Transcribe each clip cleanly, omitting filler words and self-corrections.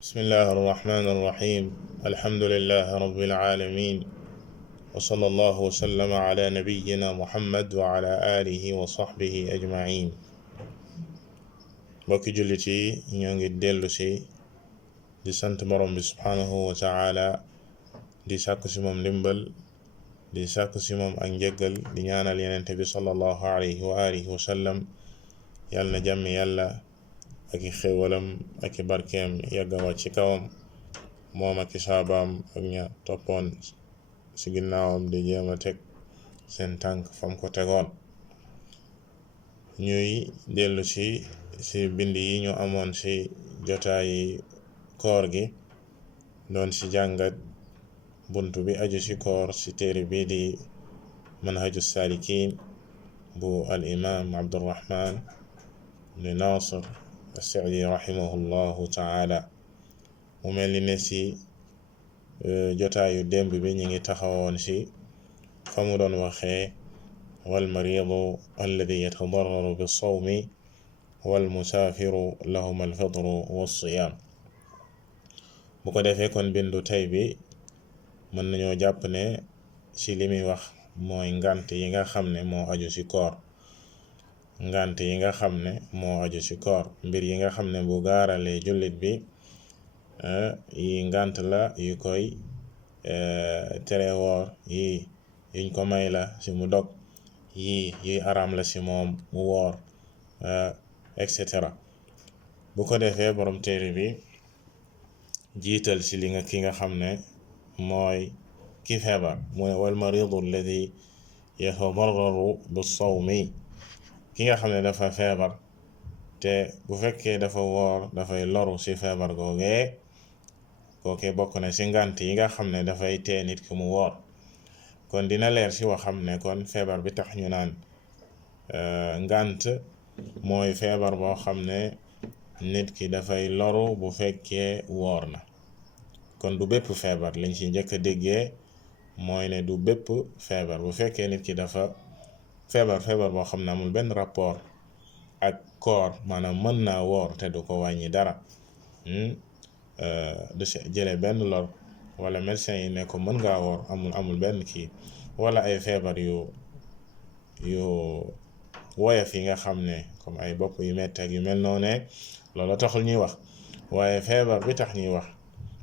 بسم الله الرحمن الرحيم. الحمد لله رب العالمين، وصلى الله وسلم على نبينا محمد وعلى آله وصحبه أجمعين. mbokki jullit yi ñoo ngi dellu si di sant borom bi subhanahu wa taala, di sàkku si moom ndimbal, di sàkku si moom ak njëggal, di ñaanal yenente bi sallallahu alayhi wa alihi wa sallam yàlla na jàmmi yàlla ak i xéwalam ak i barkeem yàgga wàcc ci kawam moom ak i saabaam ak ña toppoon si ginnaawam di jéem a teg seen tànk fam ko tegoon. ñuy dellu si bind yi ñu amoon si jotaayi koor gi, doon si jàngat bunt bi aju si koor si téere bi di manhaju salikin bu al imam Abdurrahman ibn Nasir as-Sa'di rahimahullahu taala. mu mel ni ne si jotaayu démb bi ñu ngi taxawoon si fa mu doon waxee wal maridu alladi yatadarraru bi sawmi wal musaafiru lahum alfitru wassiyaam. bu ko defee kon bindu tey bi mën nañoo jàpp ne si li muy wax mooy ngant yi nga xam ne moo aju si koor ngant yi nga xam ne moo aju ci koor, mbir yi nga xam ne bu gaaralee jullit bi yi ngant la yu koy tere woor, yi yuñ ko may la ci mu dog, yi yuy araam la ci moom mu woor, et cetera. bu ko defee borom téere bi jiital ci ki nga xam ne mooy ki feebar, mu ne wal maridu alladi yatadarraru bi sawmi. ki nga xam ne dafa feebar te bu fekkee dafa woor dafay loru ci feebar googee, kookee bokk na ci ngant yi nga xam ne dafay tee nit ki mu woor. kon dina leer ci waxam ne kon feebar bi tax ñu naan ngant mooy feebar boo xam ne nit ki dafay loru bu fekkee woor na. kon du bépp feebar, liñ ci njëkk a déggee mooy ne du bépp feebar. bu fekkee nit ki dafa feebar boo xam ne amul benn rapport ak koor, maanaam mën naa woor te du ko wàññi dara, du si jële benn lor, wala médecin yi ne ko mën ngaa woor, amul benn kii, wala ay feebar yu woyof yi nga xam ne comme ay bopp yu metti ak yu mel noonu, loolu taxul ñuy wax. waaye feebar bi tax ñuy wax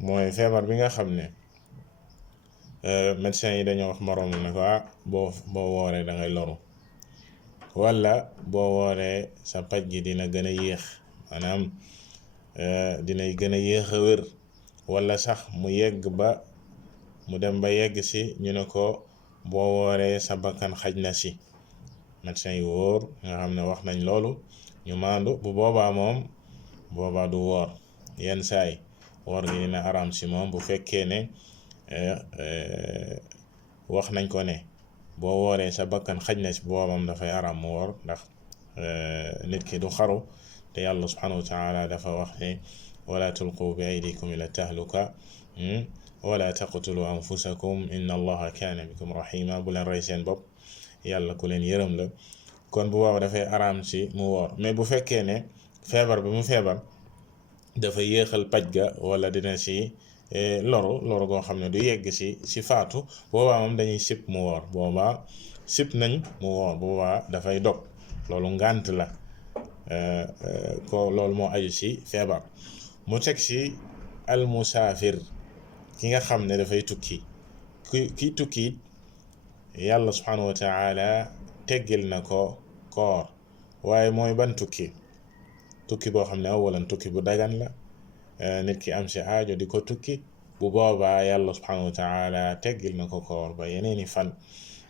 mooy feebar bi nga xam ne médecin yi dañoo wax moroom ne ko boo wooree da ngay loru, wala boo wooree sa paj gi dina gën a yéex, maanaam dinay gën a yéex a wér, wala sax mu dem ba yegg si ñu ne ko boo wooree sa bakkan xaj na si. médecin yu wóor nga xam ne wax nañ loolu, ñu maandu, bu boobaa du woor. yenn saay woor gi dina araam si moom bu fekkee ne wax nañ ko ne boo wooree sa bakkan xaj na si, boobam dafay araam mu woor, ndax nit ki du xaru, te yàlla subhanahu wa taala dafa wax ne wala tulqu bi aydikum ila tahluka wala taqtulu anfusakum inna allaha kaana bikum rahima. bu leen rey seen bopp, yàlla ku leen yërëm la. kon bu booba dafay araam si mu woor. mais bu fekkee ne feebar bi mu feebar dafa yéexal paj ga, wala dina si loru goo xam ne du yegg si faatu, boobaa moom dañuy sip mu woor, boobaa sip nañ mu woor, boobaa dafay dog. loolu ngànt la, loolu moo aju si feebar. mu teg si al musaafir, ki nga xam ne dafay tukki. ki tukki yàlla subhanahu wa taala teggil na ko koor, waaye mooy ban tukki boo xam ne awalan tukki bu dagan la, nit ki am si aajo di ko tukki, bu boobaa yàlla subhanahu wa taala teggil na ko koor ba yeneeni fan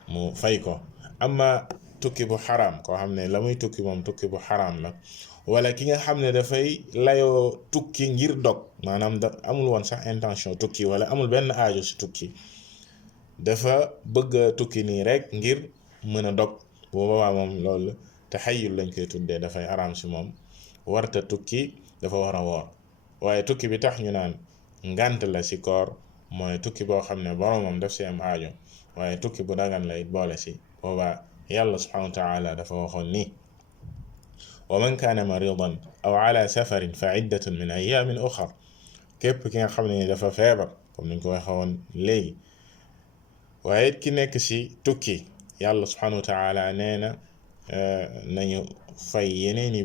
mu fay ko. amma tukki bu xaraam, koo xam ne la muy tukki moom tukki bu xaraam la, wala ki nga xam ne dafay layoo tukki ngir dog, maanaam amul woon sax intention tukki, wala amul benn aajo si tukki, dafa bëgg a tukki nii rek ngir mën a dog, bu boobaa moom loolu taxayyul lañ koy tuddee, dafay araam si moom, warta tukki, dafa war a woor. waaye tukki bi tax ñu naan ngànt la si koor mooy tukki boo xam ne boromam daf si am aajo, waaye tukki bu dagan la it boole si, boobaa yàlla subhanahu wa taala dafa waxoon ni ومن كان مريضا أو على سفر فعدة من أيام أخر képp ki nga xam ne ni dafa feebar comme niñ ko waxee woon léegi. waaye it ki nekk ci tukki yàlla subhanahu wa taala nee na nañu fay yeneeni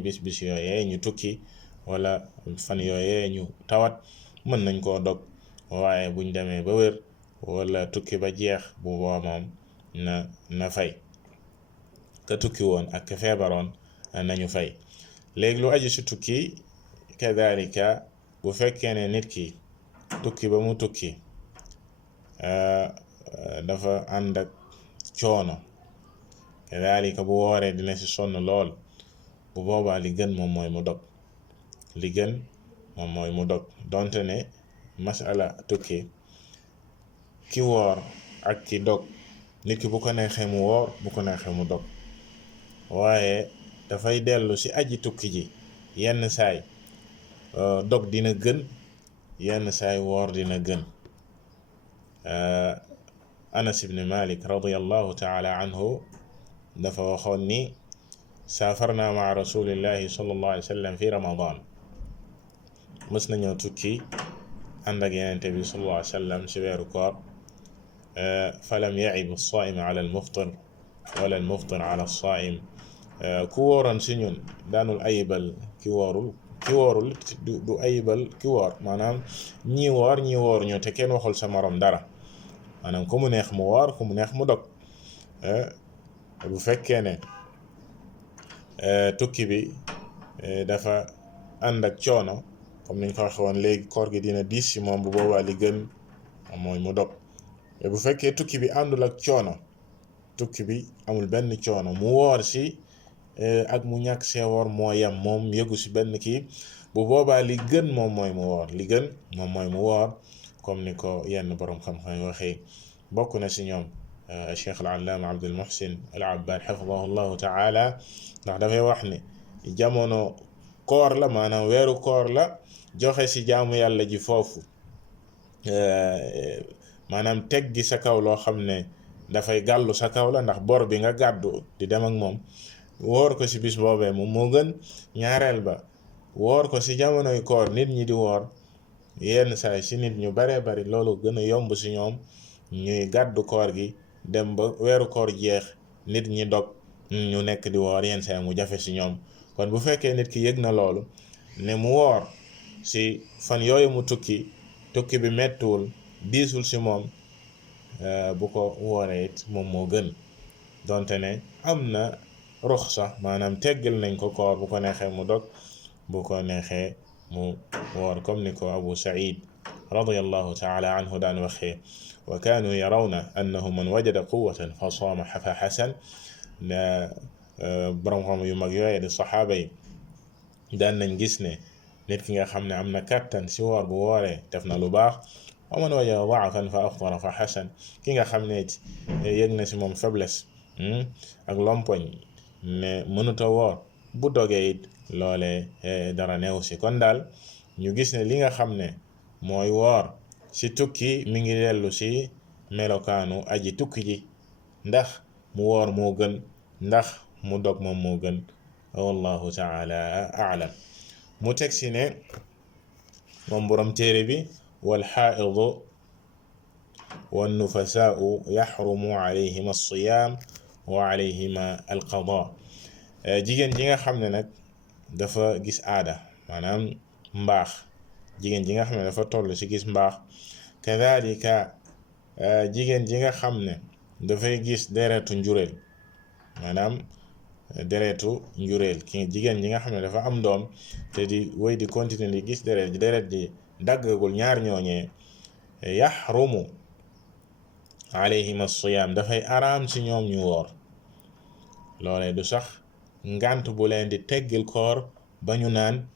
bis bis yooyee ñu tukki wala fan yooyee ñu tawat mën nañ koo dog waaye buñ demee ba wér wala tukki ba jeex bu boobaa moom na fay ka tukki woon ak ka feebaroon nañu fay. léegi lu aju ci tukki kadalika bu fekkee ne nit ki tukki ba mu tukki dafa ànd ak coono kadalika bu wooree dina ci sonn lool bu boobaa li gën moom mooy mu dog donte ne masala tukki ki woor ak ki dog nit ki bu ko neexee mu woor bu ko neexee mu dog waaye dafay dellu ci aji tukki ji yenn saay dog dina gën yenn saay woor dina gën. Anas ibn Malik radiyallahu ta'ala anhu dafa waxoon ni saafarna maa rasulillahi sallallahu alayhi wa sallam fi ramadan mës nañoo tukki ànd ak yenente bi sallallahu alayhi wa sallam ci weeru koor falam ya'ib as-saa'im ala al-muftir wala al-muftir ala as-saa'im ku wóoroon ci ñun daanul ayibal ki woorul du ayibal ki woor maanaam ñi woor ñu te kenn waxul sa morom dara maanaam ku mu neex mu woor ku mu neex mu dog bu fekkee ne tukki bi dafa ànd ak coono comme niñ ko waxee woon léegi koor gi dina diis ci moom bu boobaa li gën mooy mu dog bu fekkee tukki bi àndul ak coono tukki bi amul benn coono mu woor ci ak mu ñàkk see woor moo yem moom yëgu ci benn kii bu boobaa li gën moom mooy mu woor comme ni ko yenn borom xam-xam yi waxee bokk na ci ñoom Cheikh al-Allama Abdul Muhsin al-Abbad xafidahu llahu taala ndax dafay wax ne jamono koor la maanaam weeru koor la joxe ci jaamu yàlla ji foofu maanaam teg gi sa kaw loo xam ne dafay gàllu sa kaw la ndax bor bi nga gàddu di dem ak moom woor ko ci bis boobee moom moo gën. ñaareel ba woor ko ci jamonoy koor nit ñi di woor yenn saay ci nit ñu baree bari loolu gën a yomb ci ñoom ñuy gàddu koor gi dem ba weeru koor jeex nit ñi dog ñu nekk di woor yenn saay mu jafe ci ñoom. kon bu fekkee nit ki yëg na loolu ne mu woor ci fan yooyu mu tukki bi mettiwul diisul ci moom bu ko wooree it moom moo gën donte ne am na ruxsa maanaam teggal nañ ko koor bu ko neexee mu dog bu ko neexee mu woor comme ni ko Abu Sa'id radiyallahu ta'ala anhu daan waxee wa kaanu yarawna annahu man wajada quwwatan fa saama fa hasan borom xam yu mag yooye di saxaaba yi daan nañ gis ne nit ki nga xam ne am na kàttan ci woor bu wooree def na lu baax wa man wajada da'fan fa aftara fa hasan ki nga xam ne yëg na ci moom faiblesse ak lompoñ ne mënuta woor bu dogee it loole dara neew ci kon daal ñu gis ne li nga xam ne mooy woor ci tukki mi ngi dellu ci melokaanu aji tukki ji ndax mu woor moo gën ndax mu dog moom moo gën wallahu ta'ala a'lam mu teg ci ne moom borom téere bi wal xaa'idu wan nufasaa'u yaxrumu alayhima as-siyaam wa alayhima al-qadaa jigéen ji nga xam ne nag dafa gis aada maanaam mbaax jigéen ji nga xam ne dafa toll ci gis mbaax kadhalika jigéen ji nga xam ne dafay gis deretu njureel maanaam deretu njureel ki jigéen ji nga xam ne dafa am doom te di wéy di continuer di gis deret ji daggagul ñaar ñooñee yaxrumu alayhim as-siyaam dafay araam ci ñoom ñu woor loolee du sax ngant bu leen di teggil koor ba ñu naan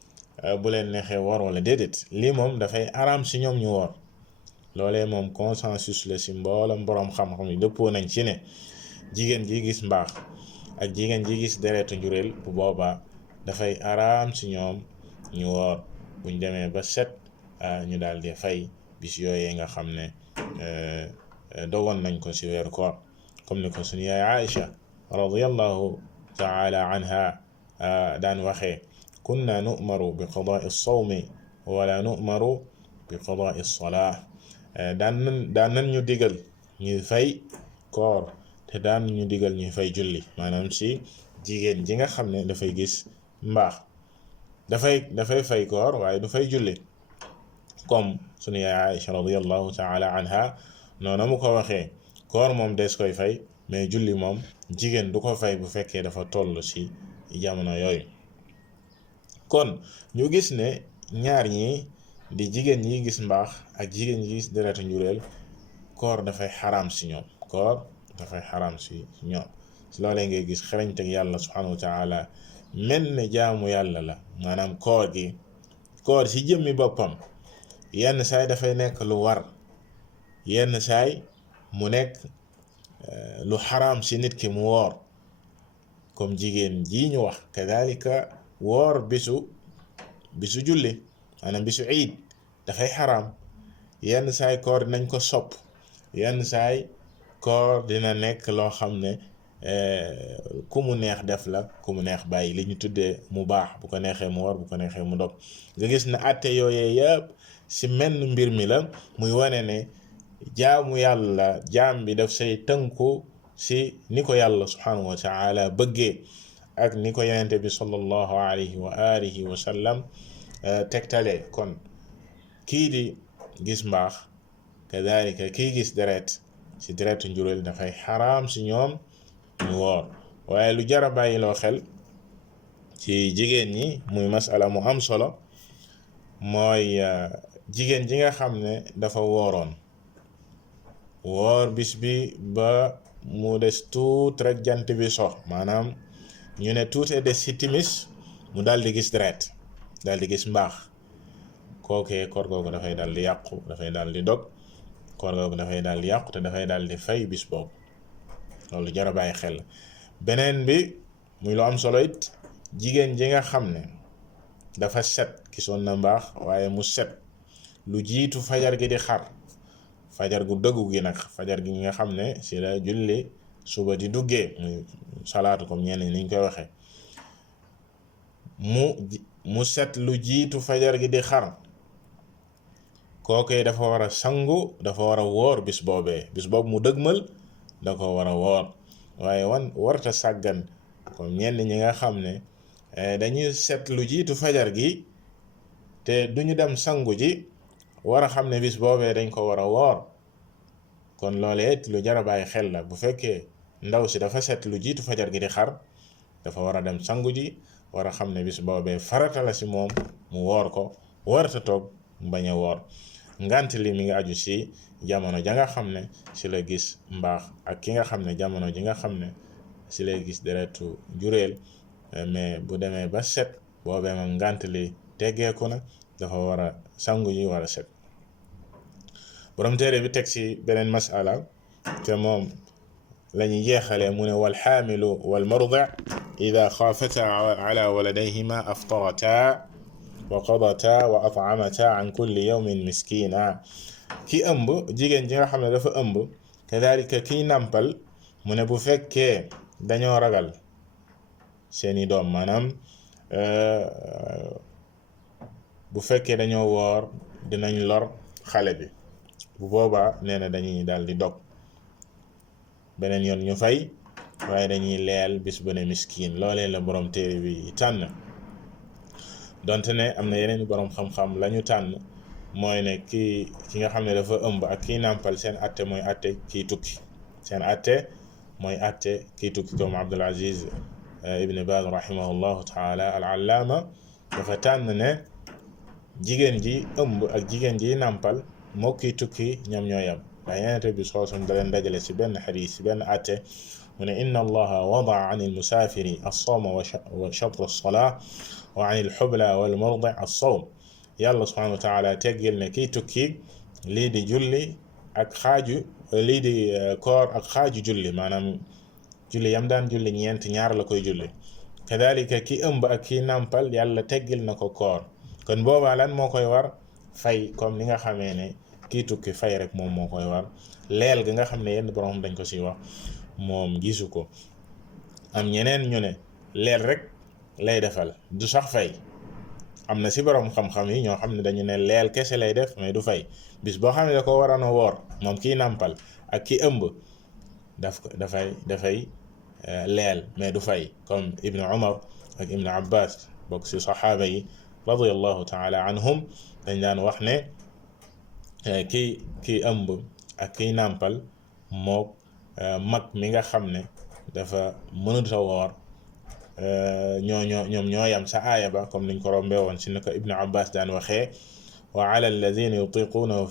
bu leen neexee woor wala déedéet lii moom dafay araam ci ñoom ñu woor loolee moom consensus la ci mboolam boroom xam-xam yi dëppoo nañ ci ne jigéen ji gis mbaax ak jigéen ji gis deretu njureel bu boobaa dafay araam ci ñoom ñu woor buñ demee ba set ñu daal di fay bis yooyee nga xam ne dogoon nañ ko ci weeru koor comme ni ko suñu yaay Aïcha radiyallahu ta'ala anha daan waxee kunna nu'maru bi qada'i as-sawmi wala nu'maru bi qada'i as-salah daan nan ñu digal ñuy fay koor te daan ñu digal ñuy fay julli maanaam si jigéen ji nga xam ne dafay gis mbaax dafay fay koor waaye du fay julli comme sunu yaay Aïcha radiyallahu ta'ala anha noonu mu ko waxee koor moom des koy fay mais julli moom jigéen du ko fay bu fekkee dafa toll ci jamono yooyu kon ñu gis ne ñaar ñi di jigéen ñi gis mbaax ak jigéen ñi gis deretu njureel koor dafay xaraam ci ñoom koor dafay xaraam ci ñoom ci loolee ngay gis xarañteg yàlla subhanahu wa ta'ala mel ne jaamu yàlla la maanaam koor ci jëmmi boppam yenn saay dafay nekk lu war yenn saay mu nekk lu xaraam ci nit ki mu woor comme jigéen ji ñu wax kadalika woor bisu julli maanaam bisu iid dafay xaraam yenn saay koor dinañ ko sopp yenn saay koor dina nekk loo xam ne ku mu neex def la ku mu neex bàyyi li ñu tuddee mu baax bu ko neexee mu woor bu ko neexee mu dog nga gis ne àtte yooyee yëpp ci menn mbir mi la muy wane ne jaamu yàlla jaam bi daf say tënku ci ni ko yàlla subhanahu wa ta'ala bëggee ak ni ko yenente bi sallallahu alayhi wa alihi wa sallam tegtalee kon kii di gis mbaax kadalika kii gis deret ci deretu njureel dafay xaraam ci ñoom ñu woor waaye lu jara bàyyi loo xel ci jigéen ñi muy masala mu am solo mooy jigéen ji nga xam ne dafa wooroon woor bis bi ba mu des tuut rek jant bi so maanaam ñu ne tuutee des ci timis mu daal di gis deret daal di gis mbaax kookee koor googu dafay daal di yàqu dafay daal di dog koor googu dafay daal di yàqu te dafay daal di fay bis boobu loolu jar a bàyyi xel beneen bi muy lu am solo it jigéen ji nga xam ne dafa set gisoon na mbaax waaye mu set lu jiitu fajar gi di xar fajar gu dëggu gi nag fajar gi nga xam ne ci la julli suba di duggee muy salaatu comme ñenn niñ koy waxee mu set lu jiitu fajar gi di xar kookee dafa war a sangu dafa war a woor bis boobu mu dëgmal da ko war a woor waaye warta sàggan comme ñenn ñi nga xam ne dañuy set lu jiitu fajar gi te duñu dem sangu ji war a xam ne bis boobee dañ ko war a woor kon loolee it lu jar a bàyyi xel la bu fekkee ndaw si dafa set lu jiitu fajar gi di xar dafa war a dem sangu ji war a xam ne bis boobee farata la si moom mu woor ko warta toog bañ a woor ngant li mi ngi aju si jamono ja nga xam ne si la gis mbaax ak ki nga xam ne jamono ji nga xam ne si lay gis deretu jureel mais bu demee ba set boobee moom ngant li teggeeku na dafa war a sangu ji war a set borom téere bi teg ci beneen masala te moom lañuy jeexalee mu ne wal xaamilu wal murdi ida xaafata ala waladayhima aftarata wa qadata wa at'amata an kulli yawmin miskina ki ëmb jigéen ji nga xam ne dafa ëmb kadalika kiy nàmpal mu ne bu fekkee dañoo ragal seeni doom maanaam bu fekkee dañoo woor dinañ lor xale bi bu boobaa nee na dañuy daal di dog beneen yoon ñu fay waaye dañuy leel bis bu ne miskin loolee la borom téere bi tànn donte ne am na yeneen borom xam-xam lañu tànn mooy ne ki nga xam ne dafa ëmb ak kiy nàmpal seen atte mooy atte kiy tukki seen atte mooy atte kiy tukki comme Abdul Aziz ibn Baz rahimahullahu taala al allaama dafa tànn ne jigéen ji ëmb ak jigéen ji nàmpal moo kiy tukki ñoom ñoo yam ndax yenente bi soosum da leen dajale ci benn xadis ci benn atte mu ne inna allaha wadaa an almusaafiri alsawma wa shatr alsolaa wa an alxubla walmurdi alsawm yàlla subhanahu wa taala teggil ne kiy tukki lii di julli ak xaaju lii di koor ak xaaju julli maanaam julli yam daan julli ñaar la koy julli kadalika ki ëmb ak ki nàmpal yàlla teggil na ko koor kon boobaa lan moo koy war fay comme ni nga xamee ne kii tukki fay rek moom moo koy war leel ga nga xam ne yenn borom dañ ko ci wax moom gisu ko am ñeneen ñu ne leel rek lay defal du sax fay am na si borom xam-xam yi ñoo xam ne dañu ne leel kese lay def mais du fay bis boo xam ne da ko waroon a woor moom kiy nàmpal ak ki ëmb dafay leel mais du fay comme ibnu Umar ak ibnu Abbas bokk si saxaaba yi radiyallahu taala anhum dañ daan wax ne kii ëmb ak kiy nàmpal mook mag mi nga xam ne dafa mënut a woor ñoom ñoo yam sa aaya ba comme niñ ko rombee woon si na ko ibnu Abbas daan waxee wa ala alladina yutiqunahu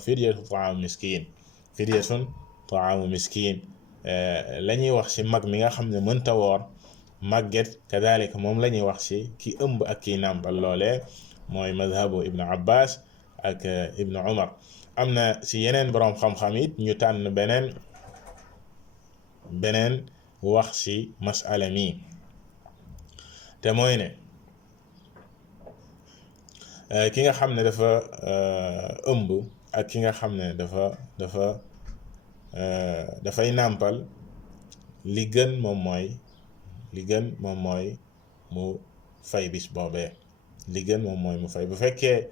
fidyatun taamu miskin la ñuy wax si mag mi nga xam ne mënta woor màgget kadalika moom la ñuy wax si ki ëmb ak kiy nàmpal loolee mooy madhabu ibnu Abbas ak ibnu Umar am na si yeneen boroom xam-xam it ñu tànn beneen wax si masala mi te mooy ne ki nga xam ne dafa ëmb ak ki nga xam ne dafay nàmpal li gën moom mooy mu fay bis boobee li gën moom mooy mu fay bu fekkee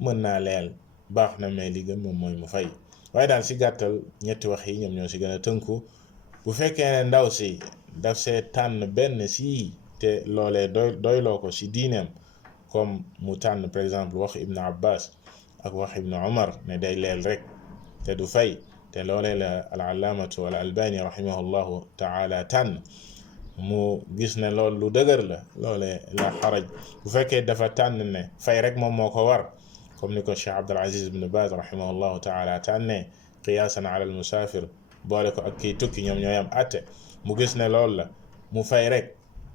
mën naa leel baax na mais li gën moom mooy mu fay waaye daal si gàttal ñetti wax yi ñoom ñoo si gën a tënku bu fekkee ne ndaw si daf see tànn benn si te loolee doyloo ko si diineem comme mu tànn par exemple wax ibnu Abbas ak wax ibnu Umar ne day leel rek te du fay te loolee la al-allaamatu wal albani rahimahullahu taala tànn mu gis ne loolu lu dëgër la loolee la xaraj bu fekkee dafa tànn ne fay rek moom moo ko war comme ni ko Cheikh Abdul Aziz ibn Baz rahimahullahu taala tànnee qiyaasan ala al musaafir boole ko ak kiy tukki ñoom ñooy am atte mu gis ne loolu la mu fay rek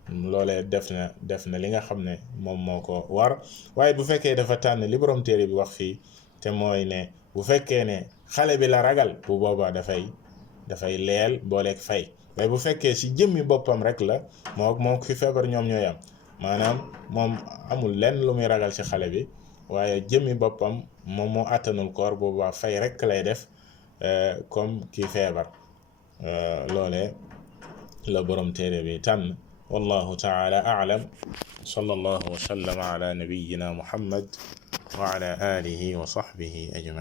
loolee def na li nga xam ne moom moo ko war waaye bu fekkee dafa tànn li borom téere bi wax fii te mooy ne bu fekkee ne xale bi la ragal bu boobaa dafay leel booleeg fay waaye bu fekkee si jëmmi boppam rek la moo fi feebar ñoom ñooy am maanaam moom amul lenn lu muy ragal si xale bi waaye jëmmi boppam moom moo àttanul koor boobaa fay rek lay def comme kii feebar loolee la borom téere bi tànn wallahu taala a'lam sallallahu wa sallama ala nabiyyina muhammad wa ala alihi wa sahbihi ajma'in